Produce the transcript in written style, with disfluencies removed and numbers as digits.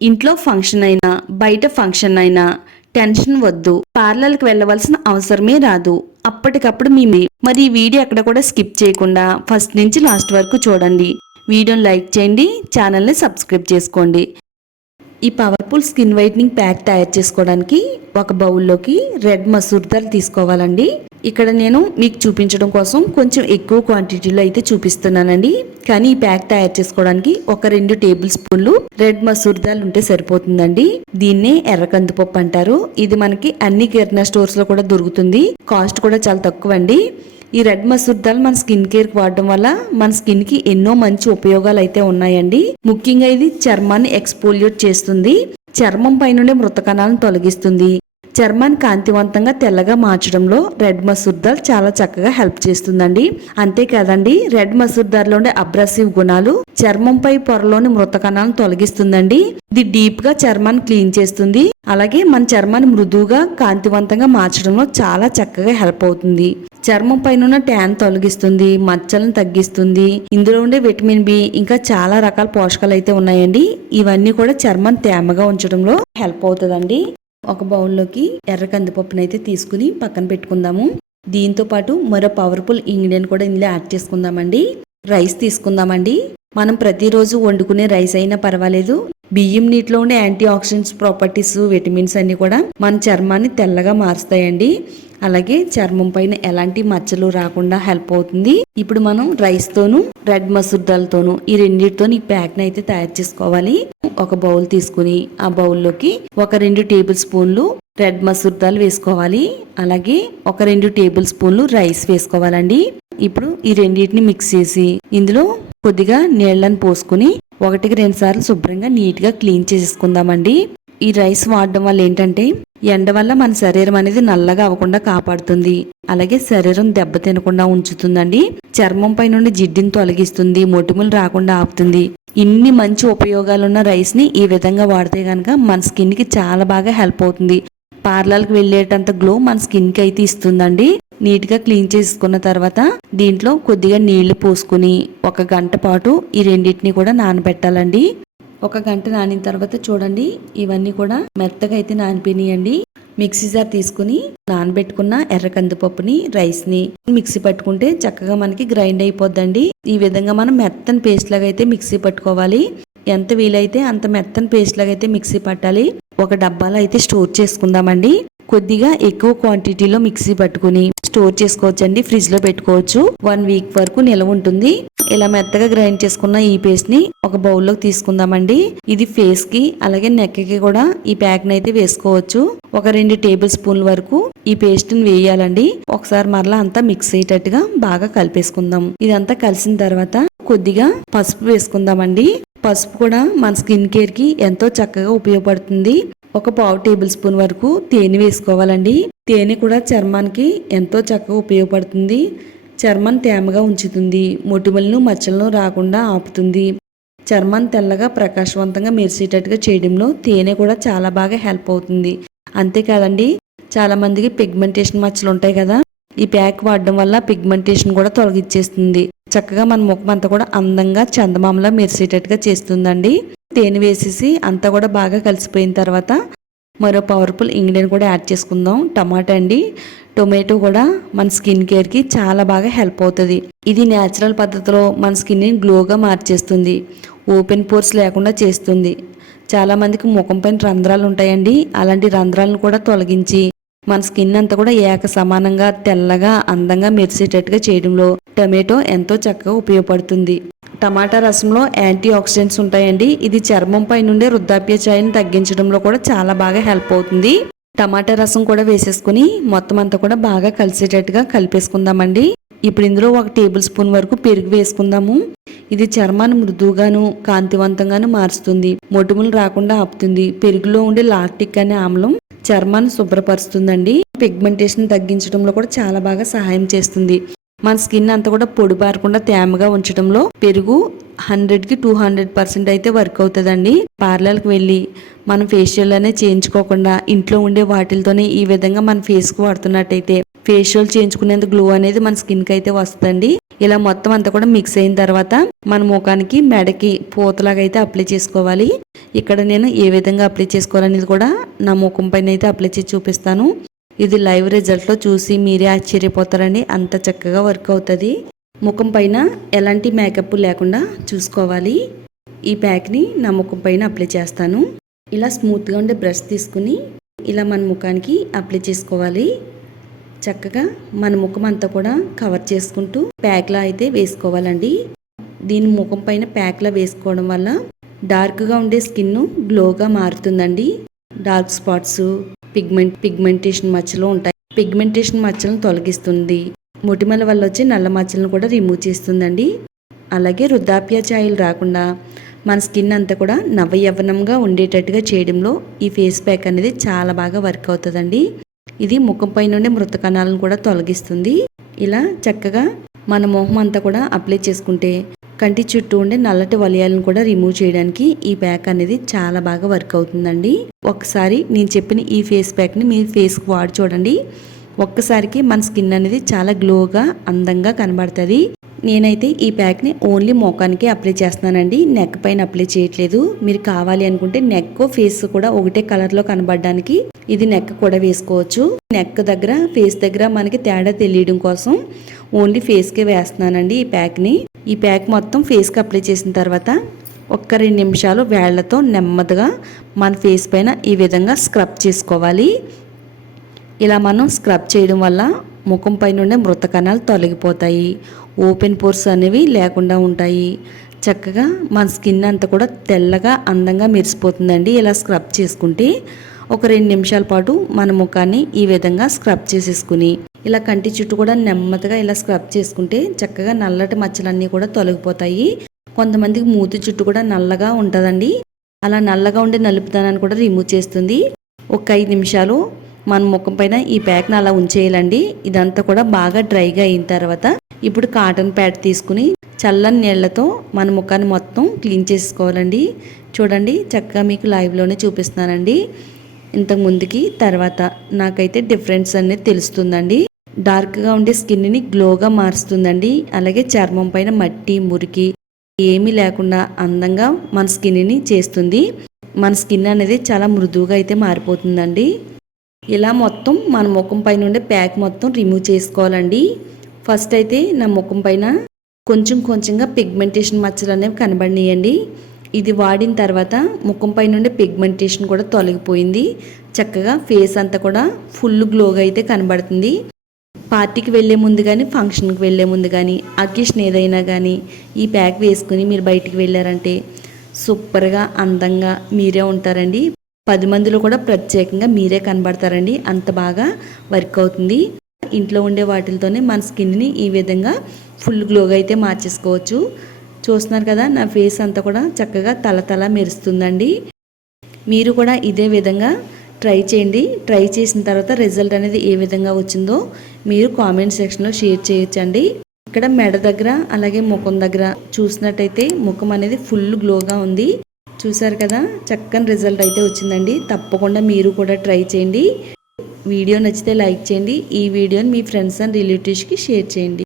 ఇంట్లో ఫంక్షన్ అయినా బయట ఫంక్షన్ అయినా టెన్షన్ వద్దు, పార్లర్కి వెళ్ళవలసిన అవసరమే రాదు. అప్పటికప్పుడు మరి ఈ వీడియో ఎక్కడ కూడా స్కిప్ చేయకుండా ఫస్ట్ నుంచి లాస్ట్ వరకు చూడండి. వీడియోని లైక్ చేయండి, ఛానల్ని సబ్స్క్రైబ్ చేసుకోండి. ఈ పవర్ఫుల్ స్కిన్ వైట్నింగ్ ప్యాక్ తయారు చేసుకోవడానికి ఒక బౌల్లోకి రెడ్ మసూర్ దాల్ తీసుకోవాలండి. ఇక్కడ నేను మీకు చూపించడం కోసం కొంచెం ఎక్కువ క్వాంటిటీలో అయితే చూపిస్తున్నానండి. కానీ ఈ ప్యాక్ తయారు చేసుకోవడానికి ఒక 2 టేబుల్ స్పూన్లు రెడ్ మసూర్ దాల్ ఉంటే సరిపోతుందండి. దీన్నే ఎర్ర కందిపప్పు అంటారు. ఇది మనకి అన్ని కిరాణా స్టోర్స్ లో కూడా దొరుకుతుంది. కాస్ట్ కూడా చాలా తక్కువ అండి. ఈ రెడ్ మసూర్ దాల్ మన స్కిన్ కేర్ కి వాడడం వల్ల మన స్కిన్ కి ఎన్నో మంచి ఉపయోగాలు అయితే ఉన్నాయండి. ముఖ్యంగా ఇది చర్మాన్ని ఎక్స్పోలియేట్ చేస్తుంది, చర్మం పైనుండే మృత కణాలను తొలగిస్తుంది, చర్మాన్ని కాంతివంతంగా తెల్లగా మార్చడంలో రెడ్ మసూర్ దాల్ చాలా చక్కగా హెల్ప్ చేస్తుందండి. అంతేకాదండి, రెడ్ మసూర్ దాల్ లో ఉండే అబ్రసివ్ గుణాలు చర్మంపై పొరలోని మృత కణాలను తొలగిస్తుందండి. ఇది డీప్ గా చర్మాన్ని క్లీన్ చేస్తుంది. అలాగే మన చర్మాన్ని మృదువుగా కాంతివంతంగా మార్చడంలో చాలా చక్కగా హెల్ప్ అవుతుంది. చర్మం పైన ట్యాన్ తొలగిస్తుంది, మచ్చలను తగ్గిస్తుంది. ఇందులో ఉండే విటమిన్ బి ఇంకా చాలా రకాల పోషకాలు అయితే ఉన్నాయండి. ఇవన్నీ కూడా చర్మాన్ని తేమగా ఉంచడంలో హెల్ప్ అవుతుందండి. ఒక బౌల్లోకి ఎర్ర కందిపప్పును అయితే తీసుకుని పక్కన పెట్టుకుందాము. దీంతో పాటు మరో పవర్ఫుల్ ఇంగ్రీడియంట్ కూడా ఇందులో యాడ్ చేసుకుందామండి. రైస్ తీసుకుందామండి. మనం ప్రతిరోజు వండుకునే రైస్ అయినా పర్వాలేదు. బియ్యం నీటిలో ఉండే యాంటీ ఆక్సిడెంట్స్ ప్రాపర్టీస్, విటమిన్స్ అన్ని కూడా మన చర్మాన్ని తెల్లగా మారుస్తాయండి. అలాగే చర్మం పైన ఎలాంటి మచ్చలు రాకుండా హెల్ప్ అవుతుంది. ఇప్పుడు మనం రైస్ తోను రెడ్ మసూర్ దాల్ తోను ఈ రెండింటితో ఈ ప్యాక్ ని అయితే తయారు చేసుకోవాలి. ఒక బౌల్ తీసుకుని ఆ బౌల్లోకి ఒక 2 టేబుల్ స్పూన్లు రెడ్ మసూర్ దాల్ వేసుకోవాలి. అలాగే ఒక 2 టేబుల్ స్పూన్లు రైస్ వేసుకోవాలండి. ఇప్పుడు ఈ రెండింటిని మిక్స్ చేసి ఇందులో కొద్దిగా నీళ్లను పోసుకుని 1-2 సార్లు శుభ్రంగా నీట్ గా క్లీన్ చేసుకుందామండి. ఈ రైస్ వాడడం వల్ల ఏంటంటే ఎండ వల్ల మన శరీరం అనేది నల్లగా అవ్వకుండా కాపాడుతుంది. అలాగే శరీరం దెబ్బ తినకుండా ఉంచుతుందండి. చర్మం పై నుండి జిడ్డుని తొలగిస్తుంది, మొటిమలు రాకుండా ఆపుతుంది. ఇన్ని మంచి ఉపయోగాలున్న రైస్ ని ఈ విధంగా వాడితే గనక మన స్కిన్ కి చాలా బాగా హెల్ప్ అవుతుంది. పార్లర్కి వెళ్ళేటంత గ్లో మన స్కిన్ కి అయితే ఇస్తుందండి. నీట్ గా క్లీన్ చేసుకున్న తర్వాత దీంట్లో కొద్దిగా నీళ్లు పోసుకుని 1 గంట పాటు ఈ రెండింటిని కూడా నానబెట్టాలండి. 1 గంట నానిన తర్వాత చూడండి, ఇవన్నీ కూడా మెత్తగా అయితే నానిపోయినాయండి. మిక్సీ జార్ తీసుకుని నానబెట్టుకున్న ఎర్ర కందిపప్పుని, రైస్ ని మిక్సీ పట్టుకుంటే చక్కగా మనకి గ్రైండ్ అయిపోద్దండి. ఈ విధంగా మనం మెత్తని పేస్ట్ లాగా అయితే మిక్సీ పట్టుకోవాలి. ఎంత వీలైతే అంత మెత్తని పేస్ట్ లాగా అయితే మిక్సీ పట్టాలి. ఒక డబ్బాలో అయితే స్టోర్ చేసుకుందామండి. కొద్దిగా ఎక్కువ క్వాంటిటీలో మిక్సీ పట్టుకుని స్టోర్ చేసుకోవచ్చండి. ఫ్రిడ్జ్ లో పెట్టుకోవచ్చు. 1 వీక్ వరకు నిల్వ ఉంటుంది. ఇలా మెత్తగా గ్రైండ్ చేసుకున్న ఈ పేస్ట్ ని ఒక బౌల్లోకి తీసుకుందామండి. ఇది ఫేస్ కి అలాగే నెక్ కి కూడా ఈ ప్యాక్ ని అయితే వేసుకోవచ్చు. ఒక 2 టేబుల్ స్పూన్ల వరకు ఈ పేస్ట్ ని వేయాలండి. ఒకసారి మరలా అంతా మిక్స్ అయ్యేటట్టుగా బాగా కలిపేసుకుందాం. ఇదంతా కలిసిన తర్వాత కొద్దిగా పసుపు వేసుకుందామండి. పసుపు కూడా మన స్కిన్ కేర్ కి ఎంతో చక్కగా ఉపయోగపడుతుంది. ఒక 1/2 టేబుల్ స్పూన్ వరకు తేనె వేసుకోవాలండి. తేనె కూడా చర్మానికి ఎంతో చక్కగా ఉపయోగపడుతుంది. చర్మాన్ని తేమగా ఉంచుతుంది, మొటిమలను మచ్చలను రాకుండా ఆపుతుంది. చర్మాన్ని తెల్లగా ప్రకాశవంతంగా మెరిసేటట్టుగా చేయడంలో తేనె కూడా చాలా బాగా హెల్ప్ అవుతుంది. అంతేకాదండి, చాలా మందికి పిగ్మెంటేషన్ మచ్చలు ఉంటాయి కదా, ఈ ప్యాక్ వాడడం వల్ల పిగ్మెంటేషన్ కూడా తొలగిచ్చేస్తుంది. చక్కగా మన ముఖం అంతా కూడా అందంగా చందమామలా మెరిసేటట్టుగా చేస్తుందండి. తేనె వేసేసి అంతా కూడా బాగా కలిసిపోయిన తర్వాత మరో పవర్ఫుల్ ఇంగ్రీడియంట్ కూడా యాడ్ చేసుకుందాం. టమాటా అండి. టొమాటో కూడా మన స్కిన్ కేర్ కి చాలా బాగా హెల్ప్ అవుతుంది. ఇది న్యాచురల్ పద్ధతిలో మన స్కిన్ ని గ్లోగా మార్చేస్తుంది, ఓపెన్ పోర్స్ లేకుండా చేస్తుంది. చాలా మందికి ముఖం పైన రంధ్రాలు ఉంటాయండి. అలాంటి రంధ్రాలను కూడా తొలగించి మన స్కిన్ అంతా కూడా ఏక సమానంగా తెల్లగా అందంగా మెరిసేటట్టుగా చేయడంలో టొమాటో ఎంతో చక్కగా ఉపయోగపడుతుంది. టమాటా రసంలో యాంటీ ఆక్సిడెంట్స్ ఉంటాయండి. ఇది చర్మం పై నుండే వృద్ధాప్య ఛాయని తగ్గించడంలో కూడా చాలా బాగా హెల్ప్ అవుతుంది. టమాటా రసం కూడా వేసేసుకుని మొత్తం అంతా కూడా బాగా కలిసేటట్టుగా కలిపేసుకుందామండి. ఇప్పుడు ఇందులో 1 టేబుల్ స్పూన్ వరకు పెరుగు వేసుకుందాము. ఇది చర్మాన్ని మృదువుగాను కాంతివంతంగాను మారుస్తుంది, మొటిమలు రాకుండా ఆపుతుంది. పెరుగులో ఉండే లాక్టిక్ అనే ఆమ్లం చర్మాన్ని శుభ్రపరుస్తుందండి. పిగ్మెంటేషన్ తగ్గించడంలో కూడా చాలా బాగా సహాయం చేస్తుంది. మన స్కిన్ అంతా కూడా పొడిబారకుండా తేమగా ఉంచడంలో పెరుగు 100కి 200% అయితే వర్క్ అవుతుందండి. పార్లర్కి వెళ్ళి మనం ఫేషియల్ అనేది చేయించుకోకుండా ఇంట్లో ఉండే వాటితోనే ఈ విధంగా మన ఫేస్ కు వాడుతున్నట్టయితే ఫేషియల్ చేయించుకునేందుకు గ్లో అనేది మన స్కిన్ కి అయితే వస్తుందండి. ఇలా మొత్తం అంతా కూడా మిక్స్ అయిన తర్వాత మన ముఖానికి మెడకి పూతలాగా అయితే అప్లై చేసుకోవాలి. ఇక్కడ నేను ఏ విధంగా అప్లై చేసుకోవాలనేది కూడా నా ముఖం పైన అయితే అప్లై చేసి చూపిస్తాను. ఇది లైవ్ రిజల్ట్లో చూసి మీరే ఆశ్చర్యపోతారండి, అంత చక్కగా వర్క్ అవుతుంది. ముఖం పైన ఎలాంటి మేకప్ లేకుండా చూసుకోవాలి. ఈ ప్యాక్ని నా ముఖం పైన అప్లై చేస్తాను. ఇలా స్మూత్గా ఉండే బ్రష్ తీసుకుని ఇలా మన ముఖానికి అప్లై చేసుకోవాలి. చక్కగా మన ముఖం అంతా కూడా కవర్ చేసుకుంటూ ప్యాక్లా అయితే వేసుకోవాలండి. దీని ముఖం పైన ప్యాక్లా వేసుకోవడం వల్ల డార్క్గా ఉండే స్కిన్ గ్లోగా మారుతుందండి. డార్క్ స్పాట్స్, పిగ్మెంటేషన్ మచ్చలు ఉంటాయి. పిగ్మెంటేషన్ మచ్చలను తొలగిస్తుంది. మొటిమల వల్ల వచ్చే నల్ల మచ్చలను కూడా రిమూవ్ చేస్తుందండి. అలాగే వృద్ధాప్య ఛాయలు రాకుండా మన స్కిన్ అంతా కూడా నవయవ్వనంగా ఉండేటట్టుగా చేయడంలో ఈ ఫేస్ ప్యాక్ అనేది చాలా బాగా వర్క్ అవుతుందండి. ఇది ముఖం పై నుండి మృత కణాలను కూడా తొలగిస్తుంది. ఇలా చక్కగా మన మొహం అంతా కూడా అప్లై చేసుకుంటే కంటి చుట్టూ ఉండే నల్లటి వలయాలను కూడా రిమూవ్ చేయడానికి ఈ ప్యాక్ అనేది చాలా బాగా వర్క్ అవుతుందండి. ఒకసారి నేను చెప్పిన ఈ ఫేస్ ప్యాక్ని మీ ఫేస్కి వాడి చూడండి. ఒక్కసారికి మన స్కిన్ అనేది చాలా గ్లోగా అందంగా కనబడుతుంది. నేనైతే ఈ ప్యాక్ని ఓన్లీ ముఖానికి అప్లై చేస్తున్నానండి, నెక్ పైన అప్లై చేయట్లేదు. మీరు కావాలి అనుకుంటే నెక్ ఫేస్ కూడా ఒకటే కలర్లో కనబడడానికి ఇది నెక్ కూడా వేసుకోవచ్చు. నెక్ దగ్గర ఫేస్ దగ్గర మనకి తేడా తెలియడం కోసం ఓన్లీ ఫేస్కే వేస్తున్నానండి ఈ ప్యాక్ని. ఈ ప్యాక్ మొత్తం ఫేస్కి అప్లై చేసిన తర్వాత ఒక్క 2 నిమిషాలు వేళ్లతో నెమ్మదిగా మన ఫేస్ పైన ఈ విధంగా స్క్రబ్ చేసుకోవాలి. ఇలా మనం స్క్రబ్ చేయడం వల్ల ముఖం పైన ఉండే మృత కణాలు తొలగిపోతాయి. ఓపెన్ పోర్స్ అనేవి లేకుండా ఉంటాయి. చక్కగా మన స్కిన్ అంతా కూడా తెల్లగా అందంగా మెరిసిపోతుందండి. ఇలా స్క్రబ్ చేసుకుంటే ఒక 2 నిమిషాల పాటు మన ముఖాన్ని ఈ విధంగా స్క్రబ్ చేసేసుకుని ఇలా కంటి చుట్టూ కూడా నెమ్మదిగా ఇలా స్క్రబ్ చేసుకుంటే చక్కగా నల్లటి మచ్చలన్నీ కూడా తొలగిపోతాయి. కొంతమందికి మూతి చుట్టూ కూడా నల్లగా ఉంటుందండి. అలా నల్లగా ఉండే నలుపుదనాన్ని కూడా రిమూవ్ చేస్తుంది. ఒక 5 నిమిషాలు మన ముఖం పైన ఈ ప్యాక్ని అలా ఉంచేయాలండి. ఇదంతా కూడా బాగా డ్రైగా అయిన తర్వాత ఇప్పుడు కాటన్ ప్యాడ్ తీసుకుని చల్లని నీళ్లతో మన ముఖాన్ని మొత్తం క్లీన్ చేసుకోవాలండి. చూడండి, చక్కగా మీకు లైవ్లోనే చూపిస్తున్నానండి. ఇంతకు ముందుకి తర్వాత నాకైతే డిఫరెన్స్ అనేది తెలుస్తుందండి. డార్క్గా ఉండే స్కిన్ని గ్లోగా మారుస్తుందండి. అలాగే చర్మం పైన మట్టి మురికి ఏమీ లేకుండా అందంగా మన స్కిన్ని చేస్తుంది. మన స్కిన్ అనేది చాలా మృదువుగా అయితే మారిపోతుందండి. ఇలా మొత్తం మన ముఖం పైన ఉండే ప్యాక్ మొత్తం రిమూవ్ చేసుకోవాలండి. ఫస్ట్ అయితే నా ముఖం పైన కొంచెంగా పిగ్మెంటేషన్ మచ్చలు అనేవి కనబడినాయండి. ఇది వాడిన తర్వాత ముఖం పైన ఉండే పిగ్మెంటేషన్ కూడా తొలగిపోయింది. చక్కగా ఫేస్ అంతా కూడా ఫుల్ గ్లోగా అయితే కనబడుతుంది. పార్టీకి వెళ్ళే ముందు కానీ ఫంక్షన్కి వెళ్ళే ముందు కానీ అకేషన్ ఏదైనా కానీ ఈ ప్యాక్ వేసుకుని మీరు బయటికి వెళ్ళారంటే సూపర్గా అందంగా మీరే ఉంటారండి. 10 మందిలో కూడా ప్రత్యేకంగా మీరే కనబడతారండి. అంత బాగా వర్క్ అవుతుంది. ఇంట్లో ఉండే వాటితోనే మన స్కిన్ని ఈ విధంగా ఫుల్ గ్లోగా అయితే మార్చేసుకోవచ్చు. చూస్తున్నారు కదా, నా ఫేస్ అంతా కూడా చక్కగా తల మెరుస్తుందండి. మీరు కూడా ఇదే విధంగా ట్రై చేయండి. ట్రై చేసిన తర్వాత రిజల్ట్ అనేది ఏ విధంగా వచ్చిందో మీరు కామెంట్ సెక్షన్లో షేర్ చేయొచ్చండి. ఇక్కడ మెడ దగ్గర అలాగే ముఖం దగ్గర చూసినట్టయితే ముఖం అనేది ఫుల్ గ్లోగా ఉంది. చూసారు కదా, చక్కని రిజల్ట్ అయితే వచ్చిందండి. తప్పకుండా మీరు కూడా ట్రై చేయండి. వీడియో నచ్చితే లైక్ చేయండి. ఈ వీడియోని మీ ఫ్రెండ్స్ అండ్ రిలేటివ్స్కి షేర్ చేయండి.